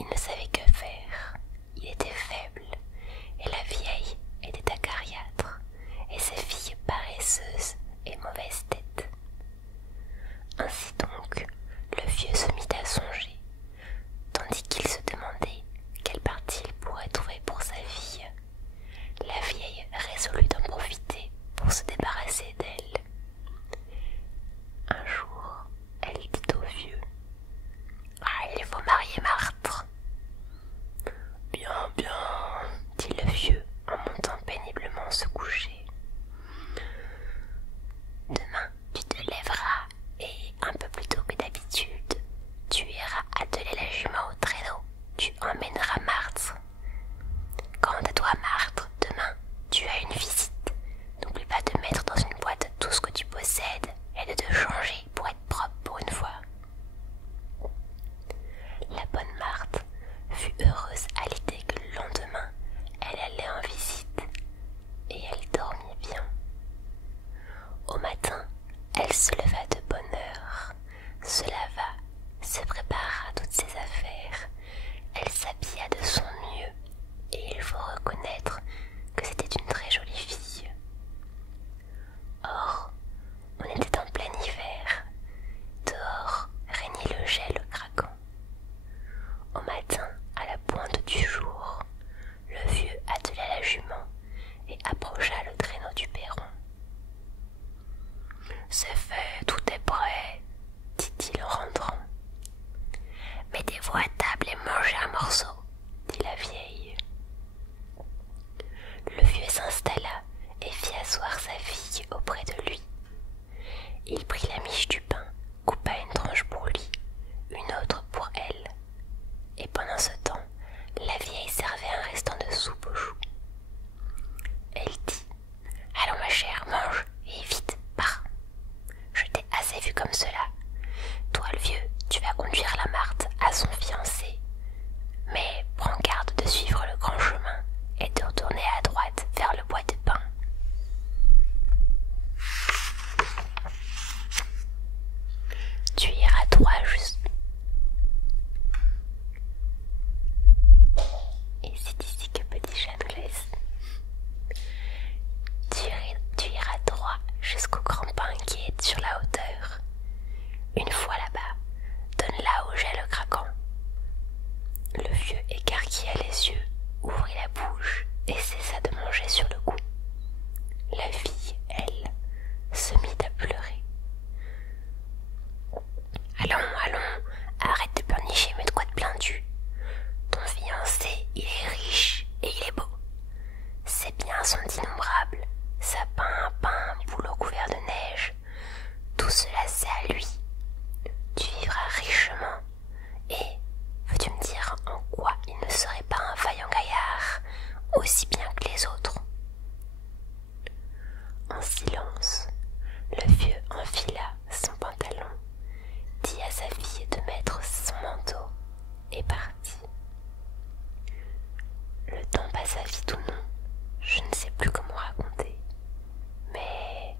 Il ne savait que faire. Il était faible, et la vieille était acariâtre, et ses filles paresseuses et mauvaise tête. Ainsi donc, le vieux se mit à songer, tandis qu'il se demandait quel parti il pourrait trouver pour sa fille. La vieille résolut d'en profiter pour se débarrasser d'elle. Un jour, elle dit au vieux: « Ah, il faut marier Martre. » « Bien, bien, » dit le vieux en montant péniblement se coucher. « Demain, tu te lèveras et, un peu plus tôt que d'habitude, tu iras atteler la jument au traîneau. Tu emmèneras Martre. Quant à toi, Martre, demain, tu as une visite. N'oublie pas de mettre dans une boîte tout ce que tu possèdes et de te changer pour être propre pour une fois. » La bonne Marthe fut heureuse à l'idée que le lendemain, elle allait en visite, et elle dormit bien. Au matin, elle se leva de bonne heure, se lava, se prépara toutes ses affaires, elle s'habilla de son mieux, et il faut reconnaître que c'était une très jolie fille. Or, on était en plein hiver, dehors régnait le gel craquant. Au matin, à la pointe du jour, le vieux attela la jument et approcha le traîneau du perron. « C'est fait, tout est prêt, » dit-il en rentrant. « Mettez-vous à table et mangez un morceau, » dit la vieille. Le vieux s'installa et fit asseoir sa fille auprès de lui. Il prit la miche du pain, coupa une tranche pour lui, une autre pour elle. Et pendant ce temps, la vieille servait un restant de soupe aux choux. Elle dit: « Allons ma chère, mange, et vite, pars. Je t'ai assez vu comme cela. Toi le vieux, tu vas conduire la Marthe à son fiancé. Mais prends garde de suivre le grand chemin et de retourner à droite vers le bois de pin. » Tu iras droit juste. Et c'est ici que petit chat nous laisse. Tu iras droit jusqu'au grand pin qui est sur la hauteur. Une fois là-bas, donne-la au gel craquant. Le vieux écarquilla les yeux, ouvrit la bouche et cessa de manger sur le coup. La fille, elle, se mit à pleurer. « Allons, allons, arrête de pleurnicher, mets-toi de plein du. Ton fiancé, il est riche et il est beau. Ses biens sont innombrables, sapin, pin, bouleau couvert de neige. Tout cela c'est à lui. Tu vivras richement. Et, veux-tu me dire en quoi il ne serait pas un vaillant gaillard, aussi bien que les autres ?» En silence, le vieux enfila son pantalon, dit à sa fille de mettre son manteau et partit. Le temps passa vite ou non, je ne sais plus comment raconter, mais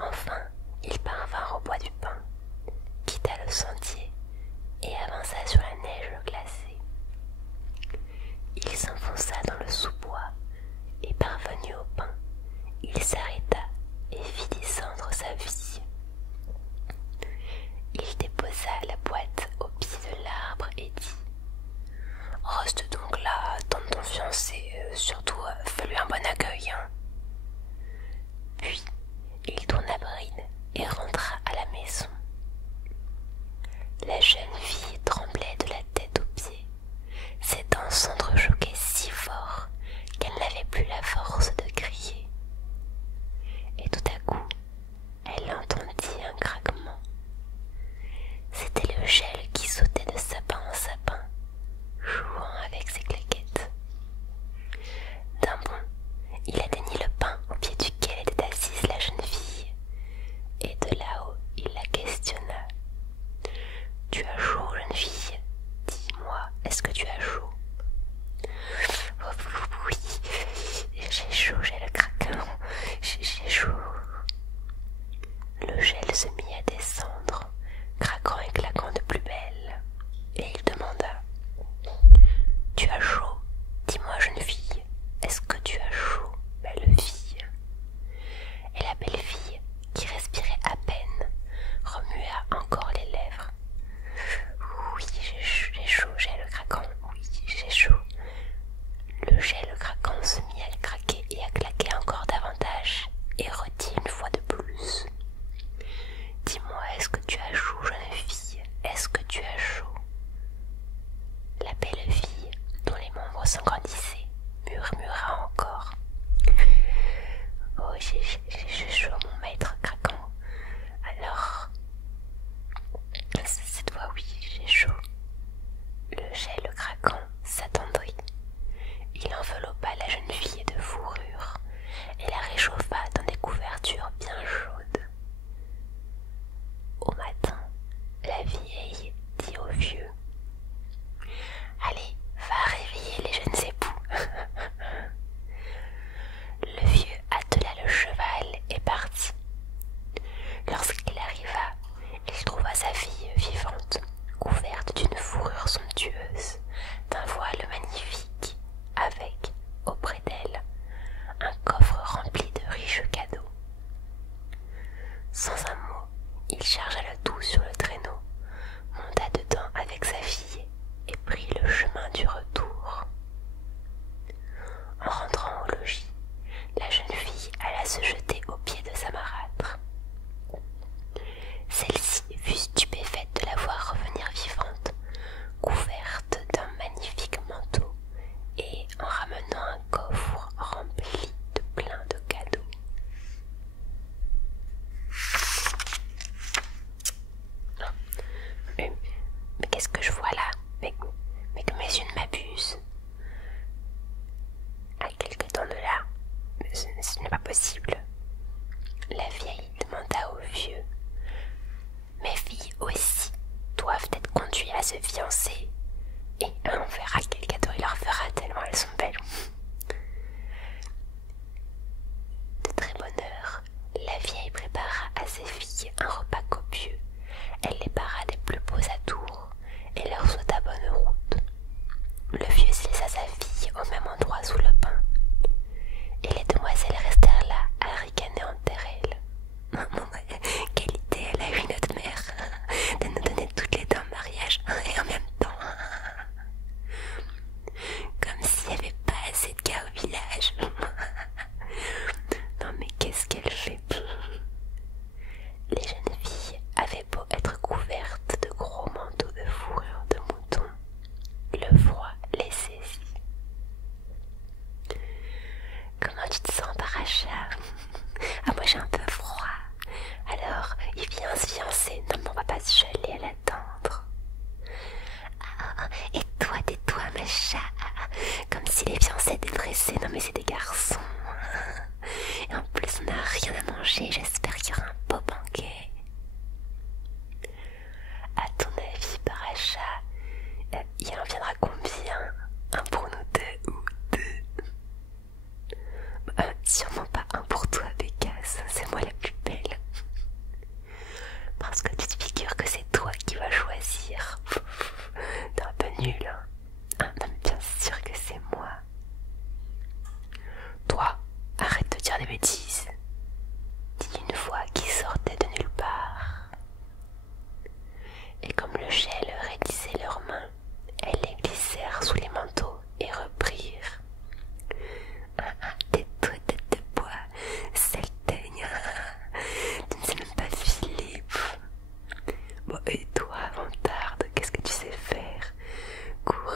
enfin ils parvinrent au bois du pin, quitta le sentier et avança sur la neige glacée. Il s'enfonça dans le sous-bois et parvenu au pin, il s'arrêta et fit descendre sa fille. Il déposa la boîte au pied de l'arbre et dit: « Reste donc là, attends ton fiancé, surtout fais-lui un bon accueil. » Puis il tourna bride et rentra à la maison. La jeune fille tremblait de la tête aux pieds, ses dents s'entrechoquaient si fort qu'elle n'avait plus la force de crier. Et tout à coup, elle entendit un craquement. C'était le gel qui sautait de sapin en sapin, jouant avec ses claquettes. D'un bond, il atteignit le pin au pied duquel était assise la jeune fille, et de là-haut il la questionna. « Tu as chaud, jeune fille? Dis-moi, est-ce que tu as chaud? » « Oui, j'ai chaud, j'ai le craquant, j'ai chaud. » Le gel se mit à descendre, craquant et claquant de plus belle, et il demanda: fourrure somptueuse, d'un voile magnifique, avec, auprès d'elle, un coffre rempli de riches cadeaux. Sans un mot, il chargea le tout sur le traîneau, monta dedans avec sa fille et prit le chemin du retour. En rentrant au logis, la jeune fille alla se jeter aux pieds de sa marâtre. Celle-ci fut stupéfaite de la voir revenir vivante, couverte d'un magnifique manteau et en ramenant un coffre rempli de plein de cadeaux. Mais qu'est-ce que je vois là? Mais que mes yeux ne m'abusent. À quelque temps de là, ce n'est pas possible. La vieille demanda au vieux. Mes filles aussi doivent être conduites à se fiancer, et on verra quel cadeau il leur fera tellement elles sont belles. De très bonne heure, la vieille prépara à ses filles un repas copieux. Elle les para des plus beaux atours et leur souhaita bonne route. Le vieux laissa sa fille au même endroit sous le pin, et les demoiselles restèrent là à ricaner entre elles. Quelle idée elle a eu notre mère de nous donner toutes les deux en mariage et en même temps, comme s'il n'y avait pas assez de gars au village. Non mais qu'est-ce qu'elle fait? Les jeunes filles avaient beau être couvertes de gros manteaux de fourrure de mouton, le froid les saisit. Comment tu te sens, Paracha? Ah, moi j'ai un peu froid. Alors, il vient se fiancer. Non, mais on va pas se geler à l'attendre. Ah, et toi, tais-toi, ma chat. Comme si les fiancés étaient pressés. Non, mais c'est des garçons. Et en plus, on n'a rien à manger. J'espère qu'il y aura un beau banquet. À ton avis, Paracha, il en viendra combien? Un pour nous deux ou deux? Sûrement pas un pour toi, Bécasse, c'est moi la plus belle. Parce que tu te figures que c'est toi qui vas choisir. T'es un peu nul, hein? Ah, non, mais bien sûr que c'est moi. Toi, arrête de dire des bêtises, dit une voix qui sortait de nulle part. Et comme le gel raidissait leurs mains, elles les glissèrent sous les manteaux et reprirent. Tais-toi, tête de bois, sale teigne. Tu ne sais même pas filer. Bon, et toi, vantarde, qu'est-ce que tu sais faire? Cours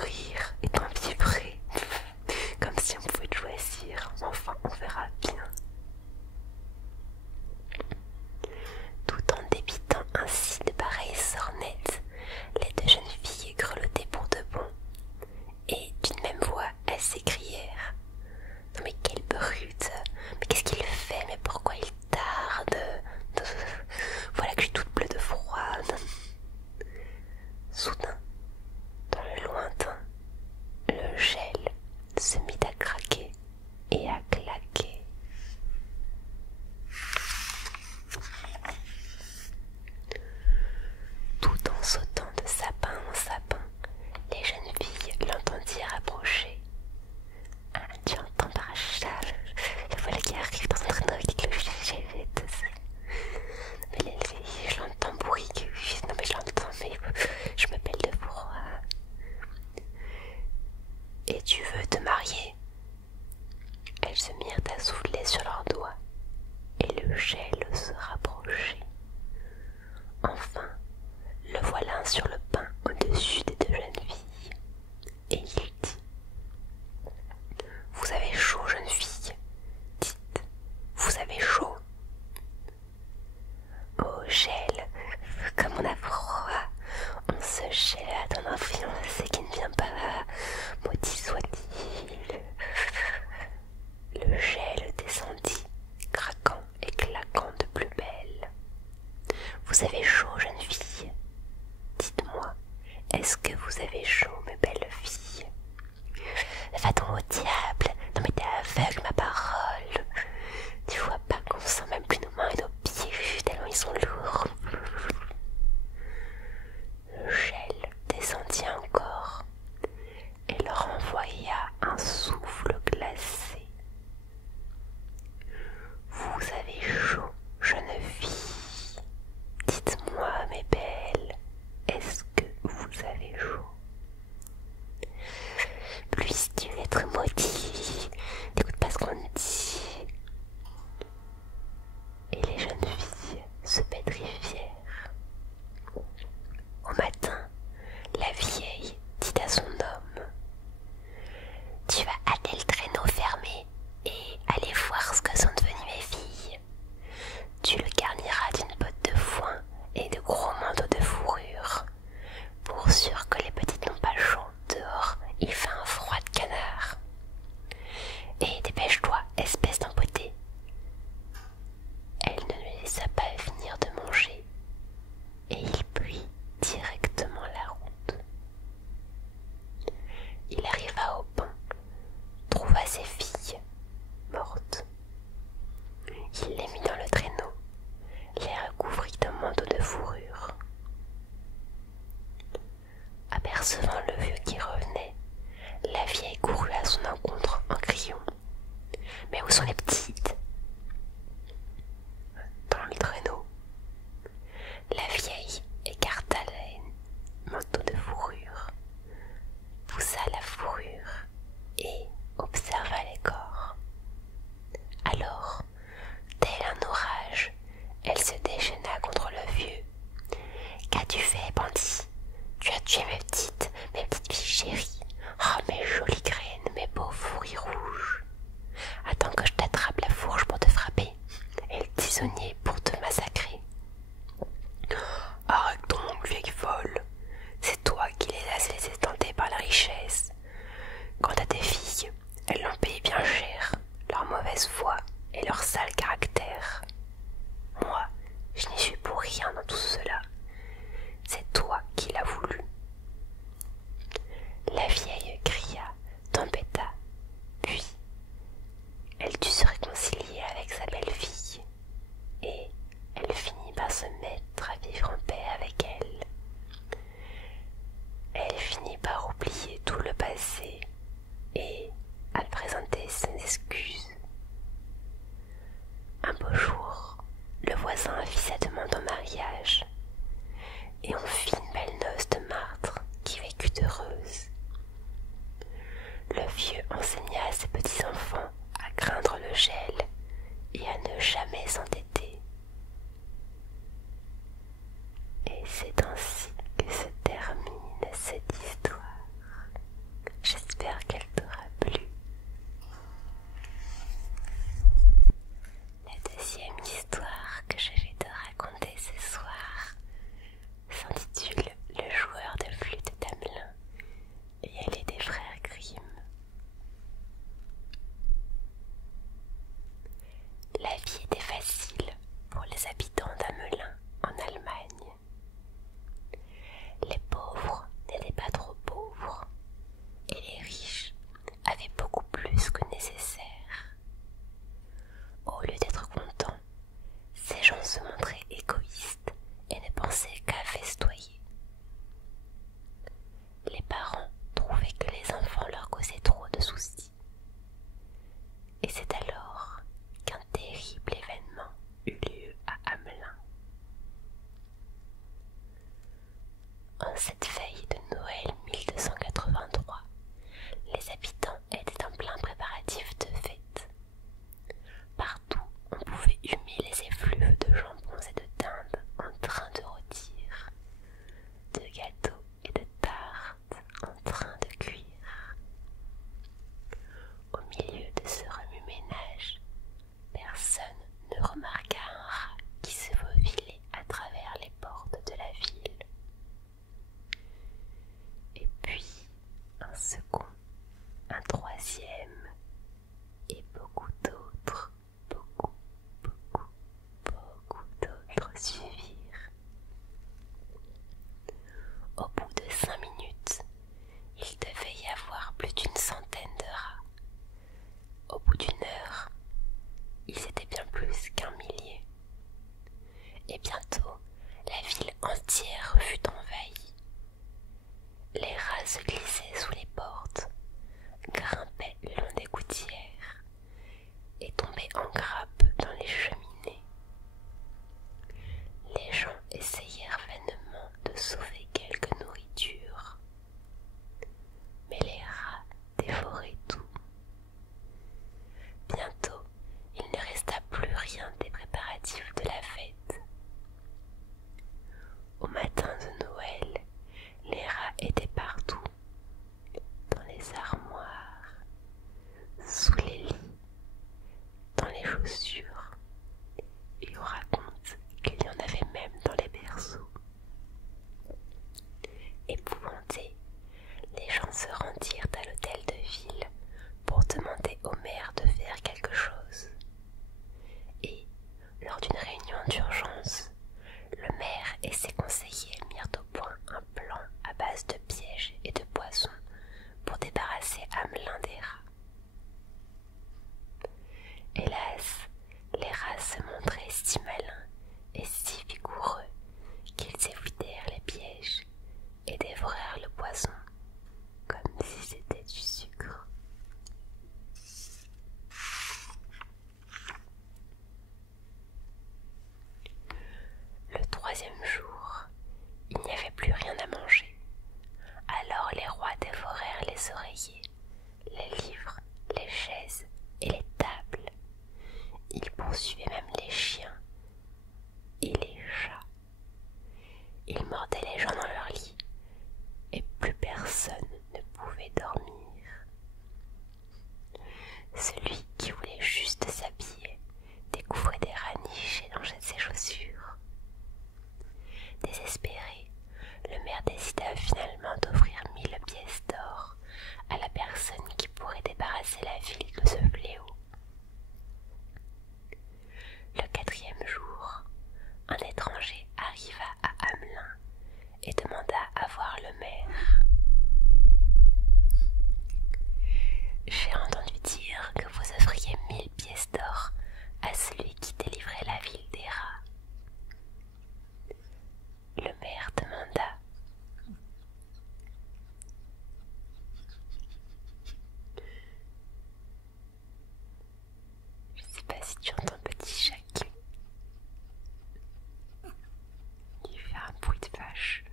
Apercevant le vieux qui revenait, la vieille courut à son encontre en criant: « Mais où sont les petites ?» Dans le traîneau. La vieille écarta le manteau de fourrure, poussa la fourrure et observa les corps. Alors, tel un orage, elle se déchaîna contre le vieux. « Qu'as-tu fait, bandit? Tu as tué mes petites filles chéries. Oh, mes jolies graines, mes beaux fourris rouges. Attends que je t'attrape la fourche pour te frapper et le tisonnier pour te massacrer. » « Arrête donc, vieille folle. C'est toi qui les as laissées tenter par la richesse. Quant à tes filles, elles l'ont payé bien cher, leur mauvaise foi et leur sale caractère. Moi, je n'y suis pour rien dans tout cela. C'est toi qui l'as voulu. » La vieille cria, tempêta, puis elle dut se réconcilier avec sa belle-fille, et elle finit par se mettre à vivre en paix avec elle. Elle finit par oublier tout le passé et à présenter ses excuses. Un beau jour, le voisin fit sa demande en mariage, et on fit une belle noce de martre qui vécut heureuse. Le vieux enseigna à ses petits-enfants à craindre le gel et à ne jamais s'entêter. Et c'est ainsi que se termine cette histoire. J'espère qu'elle t'aura plu. La deuxième histoire que je vais te raconter ce soir s'intitule Le joueur de flûte d'Hamelin et elle est des frères Grimm. La vie était facile pour les habitants d'Hamelin en Allemagne. Les pauvres n'étaient pas trop pauvres et les riches avaient beaucoup plus que nécessaire. Au lieu d'être contents, ces gens se montraient égoïstes et ne pensaient qu'à festoyer. Les parents trouvaient que les enfants leur causaient trop de soucis. Et c'est alors qu'un terrible événement eut lieu à Hamelin. En cette veille de Noël 1283, les habitants étaient en plein préparatif de fête. Partout, on pouvait humer les effluves de jambons et de dindes en train de rôtir, de gâteaux et de tartes en train de cuire. Au milieu de ce remue-ménage, personne ne remarqua un rat qui se faufilait à travers les portes de la ville. Et puis, un second, un troisième, et beaucoup d'autres, beaucoup d'autres suivirent. Au bout de 5 minutes, il devait y avoir plus d'une centaine de rats. Au bout d'une heure, ils étaient bien plus qu'un millier. Et bientôt, la ville entière fut envahie. Les rats se glissaient sous les portes, grimpaient le long des gouttières et tombaient en grappe dans les cheminées. Les gens essayèrent vainement de sauver quelque nourriture, mais les rats dévoraient tout. Bientôt, il ne resta plus rien des préparatifs de la fête. Au matin de Noël, les rats étaient partout, dans les armoires, sous les lits, dans les chaussures, et on raconte qu'il y en avait même dans les berceaux. Épouvantés, les gens se rendirent à l'hôtel de ville pour demander au maire de faire quelque chose. Et, lors d'une réunion d'urgence, le maire et ses conseillers mirent au point un plan à base de pièges et de poisons pour débarrasser Hamelin des rats. Hélas, les rats se montraient si malins et si vigoureux qu'ils évitèrent les pièges et dévorèrent le poisson les oreillers, les livres, les chaises et les tables. Il poursuivait même les chiens et les chats. Il mordait les gens dans leur lit et plus personne ne pouvait dormir. Celui qui voulait juste s'habiller découvrait des rats nichés dans ses chaussures. Désespéré, le maire décida finalement d'offrir 1000 pièces d'or à la personne qui pourrait débarrasser la ville de ce fléau. Le 4e jour, un étranger arriva à Hamelin et demanda à voir le maire. « J'ai entendu dire que vous offriez 1000 pièces d'or à celui qui délivrait la ville des rats. » Le maire demanda. Je sais pas si tu entends petit chat qui fait un bruit de vache.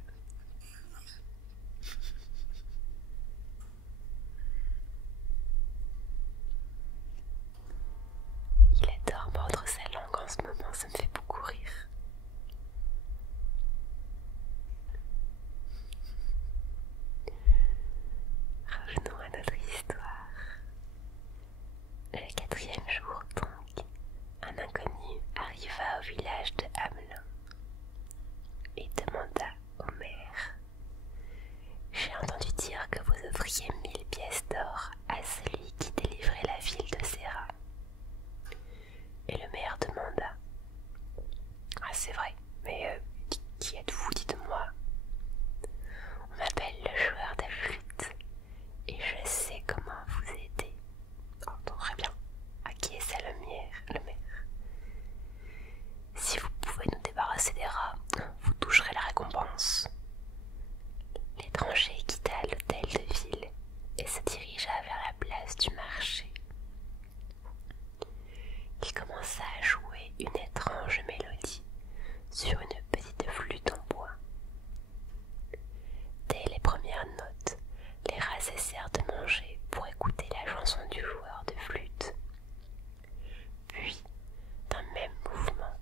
Il adore mordre sa langue en ce moment, ça me fait beaucoup rire. Revenons à notre histoire. Le 4e jour donc, un inconnu arriva au village de Hamelin et demanda au maire. « J'ai entendu dire que vous offriez 1000 pièces d'or à celui qui délivrait la ville de ces rats. » Et le maire demanda. « Ah, c'est vrai, mais qui êtes-vous, dites-moi. » « On m'appelle le joueur de flûte et je sais comment vous aider. » « Oh, très bien. Acquiesça le maire. « Si vous pouvez nous débarrasser des rats, vous toucherez la récompense. » L'étranger quitta l'hôtel de ville et se dirigea vers la place du marché. Il commença à jouer une étrange mélodie sur une petite flûte en bois. Dès les premières notes, les rats cessèrent de manger pour écouter la chanson du joueur de flûte. Puis, d'un même mouvement,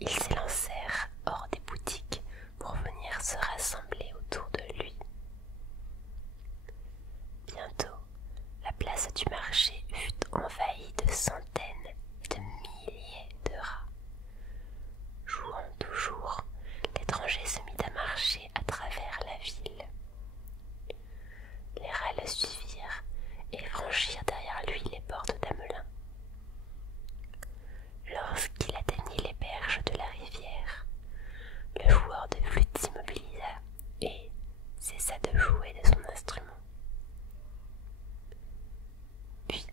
ils s'élancèrent hors des boutiques pour venir se rassembler autour de lui. Bientôt, la place du marché fut envahie de centaines et de milliers de rats. Jouant toujours, l'étranger se mit à marcher à travers la ville. Les rats le suivirent et franchirent derrière lui les portes d'Hamelin. Lorsqu'il atteignit les berges de la rivière, le joueur de flûte s'immobilisa et cessa de jouer de son instrument. Puis,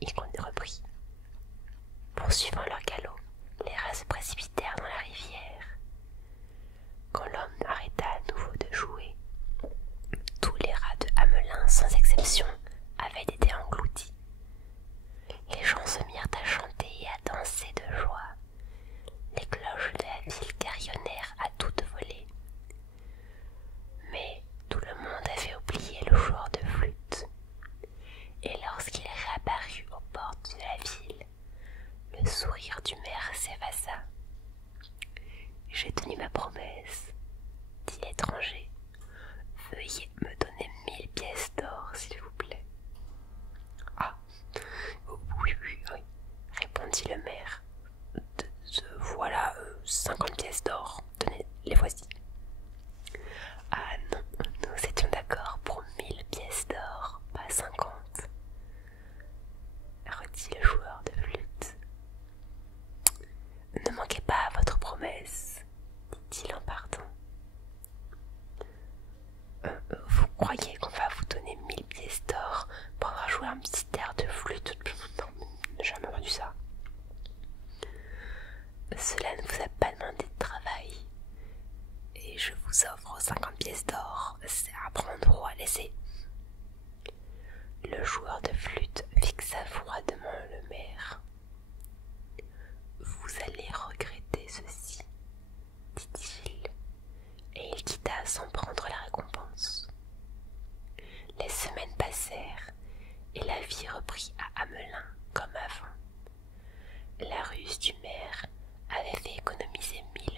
il reprit. Poursuivant leur galop, les rats se précipitèrent dans la rivière. Quand l'homme arrêta à nouveau de jouer, tous les rats de Hamelin, sans exception, avaient été engloutis. Les gens se mirent à chanter et à danser de joie. Les cloches de la ville carillonnèrent à toute volée. Mais tout le monde avait oublié le joueur de flûte. Et lorsqu'il réapparut aux portes de la ville, le sourire du maire s'effaça. « J'ai tenu ma promesse, » dit l'étranger. « Veuillez me donner 1000 pièces d'or, s'il vous plaît. » « Ah, oui, répondit le maire. « Voilà 50 pièces d'or, tenez, les voici. » « Ah non, nous étions d'accord pour 1000 pièces d'or, pas 50. » redit le joueur de flûte. « Ne manquez pas à votre promesse, » dit-il en partant. Vous croyez qu'on va vous donner 1000 pièces d'or pour avoir joué un petit air de flûte? Non, j'ai jamais entendu ça. Cela ne vous a pas demandé de travail. Et je vous offre 50 pièces d'or, c'est à prendre ou à laisser. Le joueur de flûte fixa froidement le maire. Vous allez regretter ceci, dit-il, et il quitta sans prendre la récompense. reprit à Hamelin comme avant. La ruse du maire avait fait économiser 1000